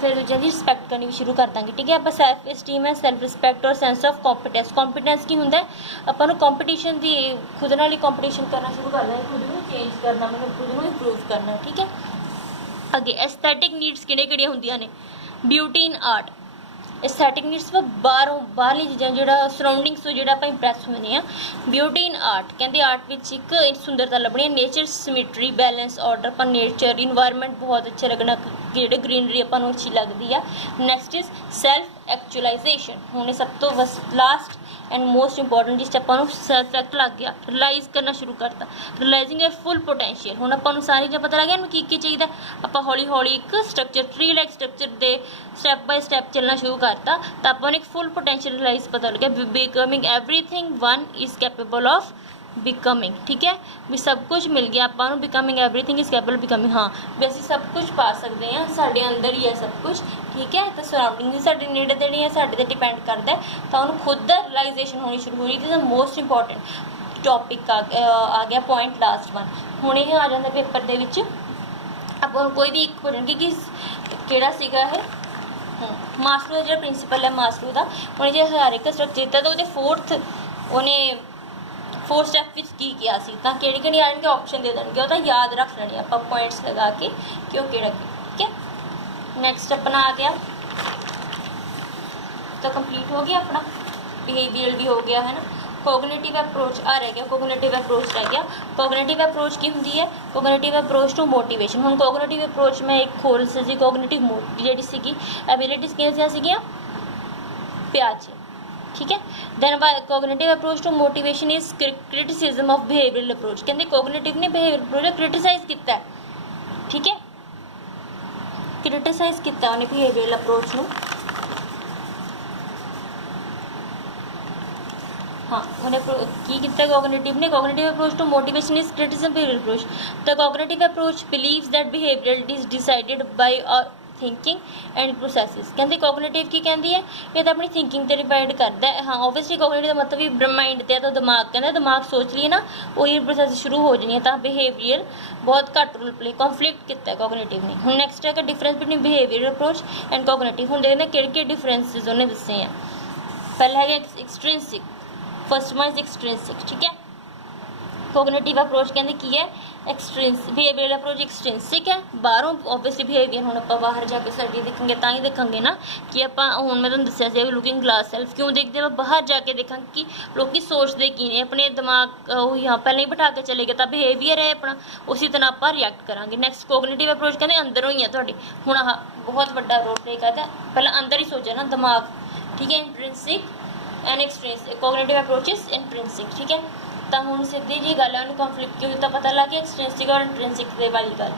फिर दूसरों की रिस्पैक्ट करनी भी शुरू कर देंगे, ठीक है। आप सैल्फ एस्टीम है, सैल्फ रिस्पैक्ट और सेंस ऑफ कॉम्पिटेंस। कॉम्पिटेंस की होंगे अपन कॉम्पीटिशन की खुद नाल ही कॉम्पीटिशन करना शुरू कर लें, खुद को चेंज करना, मतलब खुद को इंप्रूव करना, ठीक है। अगे एस्थेटिक नीड्स किहड़ियां होंदियां ने, beauty in art. Aesthetic needs बाहरली चीज़ां जो सराउंडिंग्स तो जो आप इंप्रैस होने हैं। ब्यूटी इन आर्ट, कहते आर्ट में एक सुंदरता लभनी, नेचर सिमिट्री, बैलेंस, ऑर्डर, पर नेचर इन्वायरमेंट बहुत अच्छा लगना, जो ग्रीनरी अपन अच्छी लगती है। नैक्सट इज सैल्फ एक्चुअलाइजेशन, हूँ सब तो बस लास्ट एंड मोस्ट इंपोर्टेंट जिस अपन सैल्फ एक्ट लग गया, रिलाइज करना शुरू करता, रिलाइजिंग ए फुल पोटेंशियल। हूँ अपन सारी चीज़ें पता लग गया की चाहिए, आप हौली हौली एक स्ट्रक्चर ट्री लाइक स्ट्रक्चर दे स्टैप बाय स्टैप चलना शुरू करता, तो अपन एक फुल पोटेंशियल रिलाइज पता लग गया, becoming everything one is capable of becoming, ठीक है, भी सब कुछ मिल गया आपको, becoming everything is capable becoming. हाँ भी असीं सब कुछ पा सकते हैं, साढ़े अंदर ही है सब कुछ, ठीक है। तो सराउंडिंग भी साढ़े नेड़े तेड़े है, साढ़े ते डिपेंड करता है, तो उन्होंने खुद दा रिलाइजेशन होनी शुरू हो रही। This is most important topic आ गया पॉइंट लास्ट वन। हुणे ये आ जाता पेपर दे विच ਆਪਾਂ कोई भी एक क्वेश्चन कि ਕਿਹੜਾ ਸੀਗਾ ਇਹ ਮਾਸਲੋ ਦਾ ਜਿਹੜਾ ਪ੍ਰਿੰਸੀਪਲ ਹੈ ਮਾਸਲੋ ਦਾ, ਉਹਨੇ ਜੇ ਹਾਇਰਾਰਕੀ ਸਟਰਕਚਰ ਦਿੱਤਾ ਤਾਂ ਉਹਦੇ फोर्थ स्टैप ਵਿੱਚ ਕੀ किया सी, ਤਾਂ ਕਿਹੜੀ ਕਿਹੜੀ ਆਣਗੇ ऑप्शन दे देंगे, ਉਹ ਤਾਂ याद रख ਲੈਣੀ ਆਪਾਂ पॉइंट्स लगा के कि ਉਹ ਕਿਹੜਾ, ठीक है। नैक्सट अपना आ गया, तो कंप्लीट हो गया अपना बिहेवियरल भी हो गया है ना। कोगनेटिव अप्रोच आ रह गया, कोगनेटिव अप्रोच रह गया। कोगनेटिव अप्रोच की होंगी है, कोगनेटिव अप्रोच टू मोटिवेशन। हम कोगनेटिव अप्रोच में एक खोल सी कोगनेटिव जी सी एबिलिटीज किहड़ियां सीगियां, प्याज, ठीक है। Then cognitive approach to motivation is criticism of behavioural approach. कहते कोगनेटिव ने बिहेवियर अप्रोच क्रिटिसाइज किया, ठीक है, क्रिटिसाइज किया उन्हें बिहेवियरल अप्रोच नूं। हाँ उन्हें की किया कोगनेटिव ने, cognitive approach to motivation is criticism behavioural approach. The cognitive approach believes that behavioural is decided by thinking and processes. कहते कोगनेटिव की कहती है ये तो अपनी थिंकिंग से डिपेंड करता है। हाँ ओबवियसली कोगनेटिव का मतलब भी माइंड से तो दिमाग कहता दिमाग सोच लिए ना वही प्रोसैस शुरू हो जानी है, तो बिहेवियर बहुत घट रोल प्ले कॉन्फ्लिक्ट किया कोगनेटिव ने। हूँ नैक्सट है difference between behaviour approach and cognitive. हूँ देखते हैं कि डिफरेंसिस उन्हें दसे हैं। पहला है extrinsic, first one is extrinsic, ठीक है। कोगनेटिव अप्रोच कहते की है एक्सट्रिंस, बिहेवियरल अप्रोच एक्सट्रिंसिक है, बाहरों ऑब्वियसली बिहेवियर हूँ आप बाहर जाके स्टडी देखेंगे तो ही देखा ना कि आप हूँ मैं तुम दसिया से लुकिंग ग्लास सेल्फ क्यों देखते हैं, बाहर जाके देखा कि लोग सोचते की ने, अपने दिमाग यहाँ पहले ही बिठा के चले गए तो बिहेवियर है अपना उसी तरह आप रिएक्ट करा। नैक्सट कोगनेटिव अप्रोच कहते अंदरों ही है थोड़ी हूँ बहुत बड़ा रोल प्ले करता, पहले अंदर ही सोचा ना दिमाग, ठीक है। Intrinsic and extrinsic cognitive approach is intrinsic. ठीक है, तो हुण सीधी जी गल है, कॉन्फ्लिक्ट क्यों तो पता लग गया एक्सट्रिंसिक और इंट्रिंसिक दे वाली गल।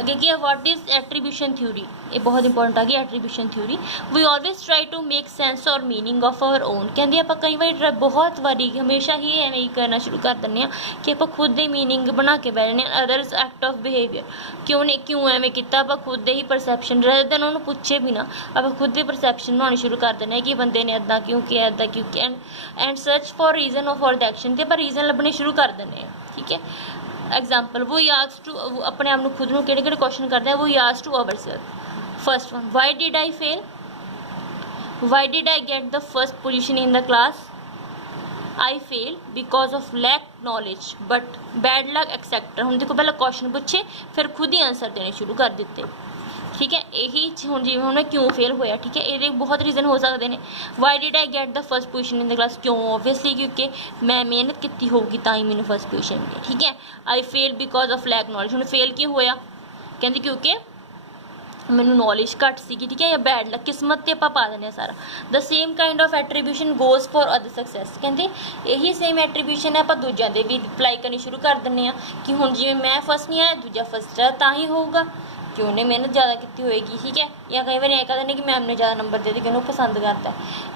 अगे की व्हाट इज एट्रीब्यूशन थ्योरी, ये बहुत इंपॉर्टेंट आ गई attribution theory. We always try to make sense और मीनिंग ऑफ आवर ओन। कहते आप कई बार बहुत बारी हमेशा ही एवें ही करना शुरू कर दें कि आप खुद ही मीनिंग बना के बह जाने अदर्स एक्ट ऑफ बिहेवियर, क्यों ने क्यों एवें किया, आप खुद ही परसैप्शन रह देन उन्होंने पूछे भी ना, आप खुद ही परसैप्शन बनानी शुरू कर दें कि बंदे ने इदा क्यों किया, इदा क्यों किया, and search for reason for the action, तो आप रीजन लभने शुरू कर दें। ठीक है, एग्जाम्पल वो याज टू अपने आप खुद को किहड़े क्वेश्चन करते हैं, वो याज to our self. First one, why did I fail, why did I get the first position in the class, I fail because of lack knowledge but bad luck acceptor. हम देखो पहले क्वेश्चन पूछे फिर खुद ही आंसर देने शुरू कर दिते। ठीक है, यही हुण जिवें हुण क्यों फेल होया। ठीक है, ये बहुत रीजन हो सकते हैं। Y did I get the first position in the class, क्यों ओबवियसली क्योंकि मैं मेहनत की होगी तो ही मैंने फर्स्ट पोजीशन मिली। ठीक है, I fail because of lack knowledge, हुण फेल क्यों होया, कहते क्योंकि मैनू नॉलेज घट सी। ठीक है, या बैड लक किस्मत ते आपां पा देने सारा। The same kind of attribution goes for other success, कहते यही सेम एट्रीब्यूशन है आपां दूजिआं दे भी अप्लाई करनी शुरू कर दिंदे आ कि हुण जिवें मैं फर्स्ट नहीं आया दूजा फर्स्ट है तो ही होगा कि उन्हें मेहनत ज़्यादा की होएगी। ठीक है, या कई बार कह दें कि मैम ने ज़्यादा नंबर दे दिए, उन्होंने पसंद करता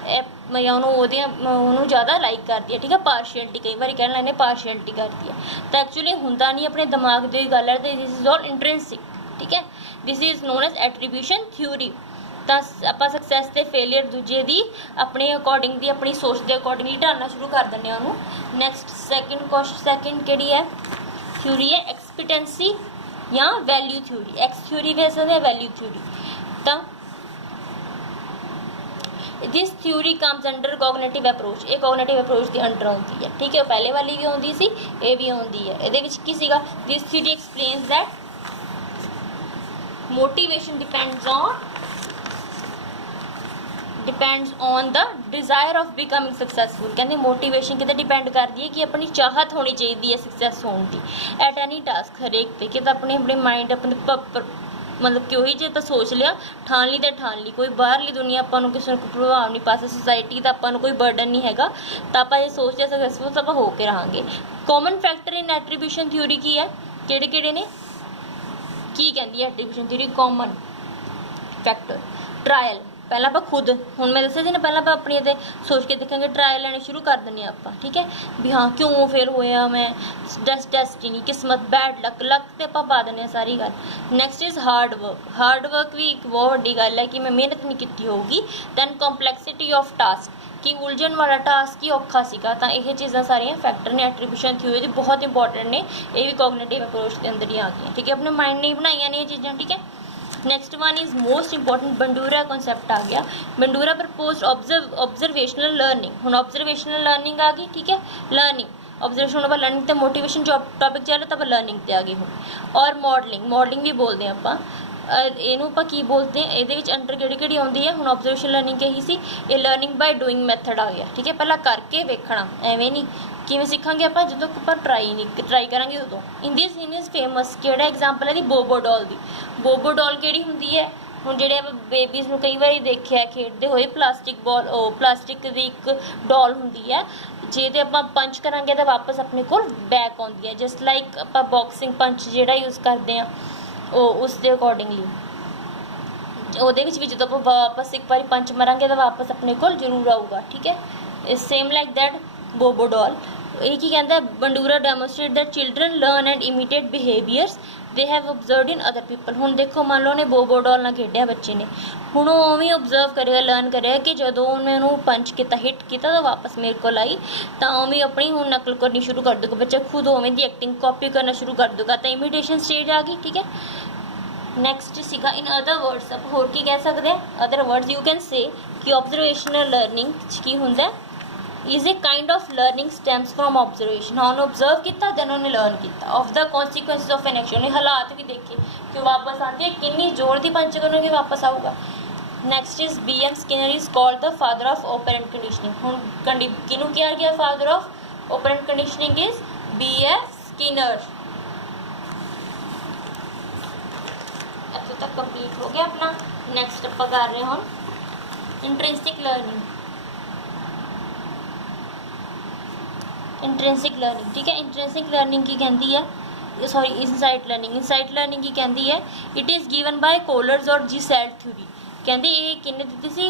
है या उन्होंने ज़्यादा लाइक करती है। ठीक है, पार्शियलिटी कई बार कहने लगे पार्शियलिटी करती है, तो एक्चुअली होंदा नहीं, अपने दिमाग की गल है। This is all intrinsic. ठीक है, this is known as attribution theory. तो आप सक्सैस ते फेलियर दूजे की अपने अकॉर्डिंग दी अपनी सोच के अकॉर्डिंगली ढालना शुरू कर दें उन्होंने। नैक्सट सैकेंड किहड़ी है थ्योरी है एक्सपीटेंसी या वैल्यू थ्योरी। एक्स थ्योरी भी सकते हैं वैल्यू थ्योरी। तो this theory comes under cognitive approach, ये कॉग्निटिव अप्रोच के अंडर आती है। ठीक है, पहले वाली भी आती सी, ये भी आती है। ये की सीगा this theory explains that motivation depends on the desire of becoming successful. कहते मोटिवेशन कितने डिपेंड करती है कि अपनी चाहत होनी चाहिए है सक्सैस होने की एट एनी टास्क, हरेक पे कि अपने अपने माइंड अपने मतलब कि वही जो तो सोच लिया ठान ली तो ठान ली, कोई बाहरली दुनिया आपको किसी को प्रभाव नहीं पा सकती, सोसाइटी का आपको कोई बर्डन नहीं हैगा, तो आप जो सोच लिया सक्सैसफुल तो आप होकर रहांगे। Common factor in attribution theory की है, किहड़े ने की कहती है attribution theory common factor. Trial पहला आप खुद हुण मैं दस्सिया सी ना, पहला आप अपनी ते सोच के देखेंगे, ट्रायल लेने शुरू कर दें आप। ठीक है, भी हाँ क्यों फेल होया मैं, डेस्टिनी किस्मत बैड लक तो आप पा दें सारी गल। Next is hard work. Hard work भी एक बहुत वड्डी गल है कि मैं मेहनत नहीं की होगी। दैन कॉम्पलैक्सिटी ऑफ टास्क कि उलझन वाला टास्क ही औखा सीगा, तो यह चीज़ां सारियां फैक्टर ने एट्रीब्यूशन थ्योरी बहुत इंपॉर्टेंट ने, ये भी कॉग्निटिव अप्रोच के अंदर ही आ गई। ठीक है, अपने माइंड ने बनाई ने ये चीज़ां। ठीक है, next one is most important Bandura concept आ गया। Bandura propose observational learning. हुण ऑब्जर्वेशनल लर्निंग आ गई। ठीक है, लर्निंग ऑब्जर्वेशन अब लर्निंग तो मोटिवेशन जो टॉपिक चल रहा था लर्निंग ते आ गई हुण। और मॉडलिंग भी बोलते हैं आप, ਇਹਨੂੰ ਆਪਾਂ ਕੀ बोलते हैं, ਇਹਦੇ ਵਿੱਚ ਅੰਡਰ ਕਿਹੜੀ ਆਉਂਦੀ ਹੈ। ਹੁਣ ऑब्जर्वेशन लर्निंग कही सी, ये लर्निंग बाय डूइंग मैथड आ गया। ठीक है, पहला करके वेखना, एवें नहीं किवें सीखांगे आप जो ਆਪਾਂ ट्राई करांगे उदों। In this in is famous किहड़ा एग्जाम्पल है दी बोबो डॉल दी। बोबो डॉल किहड़ी हुंदी है, ਹੁਣ ਜਿਹੜੇ ਆਪਾਂ ਬੇਬੀਜ਼ ਨੂੰ ਕਈ ਵਾਰੀ ਦੇਖਿਆ ਖੇਡਦੇ ਹੋਏ ਪਲਾਸਟਿਕ ਦੀ ਇੱਕ ਡੋਲ ਹੁੰਦੀ ਹੈ, ਜੇ ਤੇ ਆਪਾਂ ਪੰਚ ਕਰਾਂਗੇ ਤਾਂ ਵਾਪਸ ਆਪਣੇ ਕੋਲ ਬੈਕ ਆਉਂਦੀ ਹੈ। ਜਸਟ ਲਾਈਕ ਆਪਾਂ ਬਾਕਸਿੰਗ ਪੰਚ ਜਿਹੜਾ ਯੂਜ਼ ਕਰਦੇ ਹਾਂ ਉਹ ਉਸ ਦੇ ਅਕੋਰਡਿੰਗਲੀ ਉਹਦੇ ਵਿੱਚ ਵੀ ਜਦੋਂ ਆਪਾਂ ਵਾਪਸ ਇੱਕ ਵਾਰੀ ਪੰਚ ਮਾਰਾਂਗੇ ਤਾਂ ਵਾਪਸ ਆਪਣੇ ਕੋਲ ਜ਼ਰੂਰ ਆਊਗਾ। ਠੀਕ ਹੈ, same like that Bobo doll. ਇਹ ਕੀ ਕਹਿੰਦਾ, Bandura demonstrate that children learn and imitate behaviours they have observed in other people. हुण देखो मान लो ने बोबो डॉल ना खेडिया बच्चे ने, हुण उवें ऑब्जर्व करेगा लर्न करेगा कि जदों मैं उन्होंने पंच किया हिट किया तो वापस मेरे को आई तो उवें अपनी हुण नकल करनी शुरू कर दूगा बच्चा, खुद उवें दी एक्टिंग कॉपी करना शुरू कर दूगा, तो इमिटेशन स्टेज आ गई। ठीक है, नैक्सट सीगा इन अदर वर्ड्स, आप होर की कह सकते हैं, other words you can say कि ऑब्जर्वेशनल लर्निंग की होंदा is a kind of learning stems from observation. हाँ उन्हें ऑब्जर्व किया दैन उन्हें लर्न किया of the consequences of an action, उन्हें हालात भी देखे कि वापस आती है कितनी जोर की पंच करोगे वापस आऊगा। Next is B.M. Skinner is called the father of operant conditioning. हुण किनू किया गया father of operant conditioning is B.F. Skinner. इत्थे तक कंप्लीट हो गया अपना। नैक्सट आप कर रहे हैं हम इंट्रिंसिक लर्निंग। इंट्रेंसिक लर्निंग, ठीक है। इंट्रेंसिक लर्निंग की कहती है, सॉरी इनसाइट लर्निंग की कहती है इट इज़ गिवन बाय कोलर्स और जीसैल्ट थ्योरी। कहते ये किन्ने दी सी,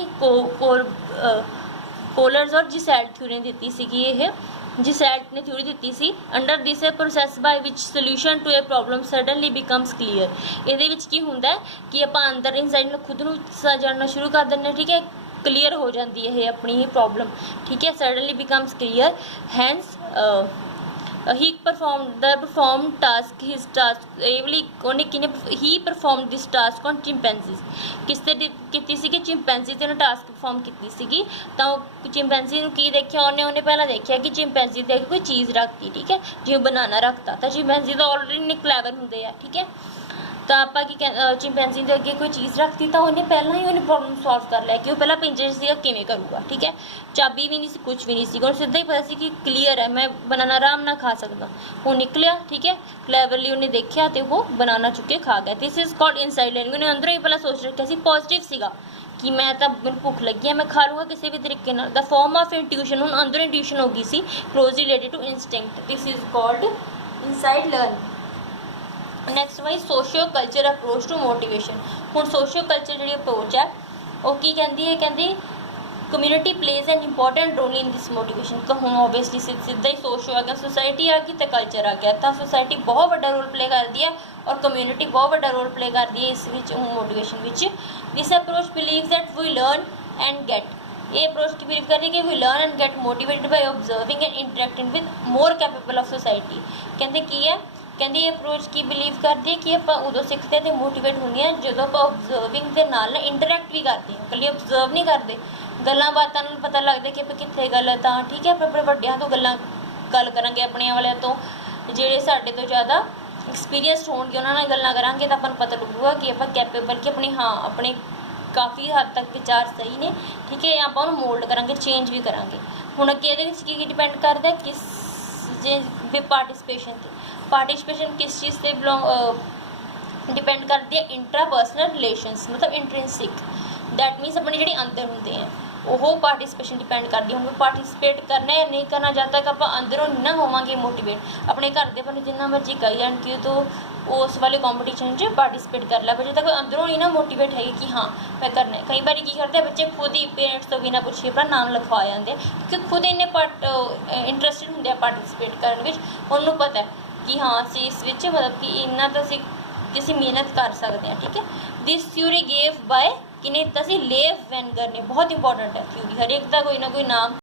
कोलर्स और जीसैल्ट थ्योरी ने दी सी, ये जीसैल्ट ने थ्योरी दी सी। Under this a process by which solution to a problem suddenly becomes clear. ये की होंगे कि आप अंदर इनसाइड में खुद को जानना शुरू कर दें, ठीक है, क्लीयर हो जाती है अपनी ही प्रॉब्लम, ठीक है, सडनली बिकम्स क्लीयर। हैंस ही परफॉर्म टास्क हिज टास्क एवली उन्हें किने ही perform this task on chimpanzees. किसते कीती सी कि चिंपैंजी ते उन्हें टास्क परफॉर्म कीती सीगी। तो चिंपैंजी नूं की देखिया उन्हें पहला देखिया कि चिंपैंजी दे कोई चीज़ रखती, ठीक है, जिवें बनाना रखता, तो चिंपैंजी तो ऑलरेडी क्लैवर होंदे आ, ठीक है। तो आप चिंपैंजी के अगे कोई चीज़ रखती तो उन्हें पहला ही उन्हें प्रॉब्लम सॉल्व कर लिया कि वो पहला पिंजरे से किवें करूँगा, ठीक है। चाबी भी नहीं सी, कुछ भी नहीं सी, उन्हें सीधा ही पता सी कि क्लीयर है, मैं बनाना आराम ना खा सकता। वो निकलिया, ठीक है, क्लैवरली उन्हें देखा तो वो बनाना चुके खा गया। This is called insight learning. उन्हें अंदरों ही पहला सोच रखा सी, पॉजिटिव सीगा कि मैं तो मैंने भुख लगी है, मैं खा लूँगा किसी भी तरीके नाल। द फॉर्म ऑफ इंट्यूशन, हुण अंदरों इंट्यूशन हो गई सी close related to instinct. This is called insight learning. Next wise socio culture approach to motivation. हुण सोशियो कल्चर जी अप्रोच है वो की कहती है, कहती community plays an important role in this motivation. तो हुण ओबवियसली सीधा ही सोशियो आ गया, सोसाइटी आ गई तो कल्चर आ गया, तो सोसाइटी बहुत बड़ा रोल प्ले करती है और कम्यूनिटी बहुत बड़ा रोल प्ले करती है इस motivation which. This approach believe that we learn and get. ये अप्रोच की बिलीव करिए कि we learn and get motivated by observing and interacting with more capable of society. कहते की है, कहते ये अप्रोच की बिलीव करती है कि आप उदों सीखते तो मोटिवेट होंगे हैं जो आप ऑब्जर्विंग के नाल इंटरैक्ट भी करते हैं, कल ऑब्जर्व नहीं करते, गल्लां बातां नाल पता लगता कि आप कित्थे गलत हाँ, ठीक है। आप अपने वड्डियां तो गल करांगे, अपने वालियां तो जिहड़े साडे तो ज़्यादा एक्सपीरियंसड होणगे उन्हां नाल गल्लां करांगे तो आपां पता लगूगा कि आप कैपेबल कि अपने हाँ अपने काफ़ी हद तक विचार सही ने, ठीक है, आप उन्हें मोल्ड करांगे, चेंज भी करांगे। हुण अगे इहदे विच की डिपेंड करदा है किस जे पार्टिसिपेशन किस चीज़ से बिलोंग डिपेंड करती है, इंट्रापर्सनल रिलेशनस, मतलब इंट्रेंसिक, दैट मीनस अपने जी अंदर होंगे हैं वो पार्टिसिपेशन डिपेंड करती है। हम पार्टिसिपेट करना या नहीं करना, जब तक आप अंदरों नहीं ना होवांगे मोटिवेट, अपने घर के बने जिन्ना मर्जी कही जान कि तो उस वाले कॉम्पीटिशन पार्टिसिपेट कर ला, पर जब तक अंदरों नहीं ना मोटिवेट है कि हाँ मैं करना है। कई बार की करते हैं बच्चे खुद ही पेरेंट्स तो बिना पूछे अपना नाम लिखवा जाते क्योंकि खुद इन्ने इंटरस्टिड होंगे पार्टिसिपेट करने में, उन्होंने पता है कि हाँ असी इस विच मतलब कि इन्ना तो असी किसी मेहनत कर सकते हैं, ठीक है। दिस थ्योरी गेव बाय किने तसी लेव वेनगर ने, बहुत इंपॉर्टेंट है थ्योरी, हर एक का कोई ना कोई नाम